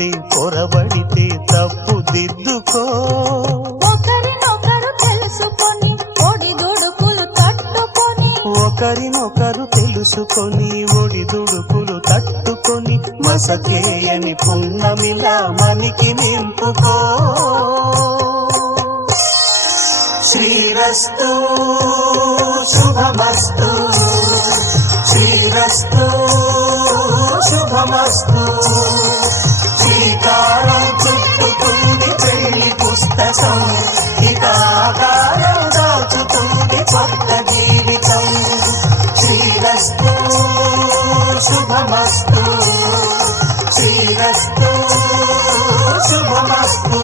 పొరబడితే పొరబడితే తప్పు దిద్దుకో. ఒకరినొకరు తెలుసుకొని ఒడిదుడుకులు తట్టుకొని, ఒకరినొకరు తెలుసుకొని ఒడిదుడుకులు తట్టుకొని, మసకేయని పున్నమిలా మనికి నింపుకో. శ్రీరస్తు శుభమస్తు, శ్రీరస్తు శుభమస్తు.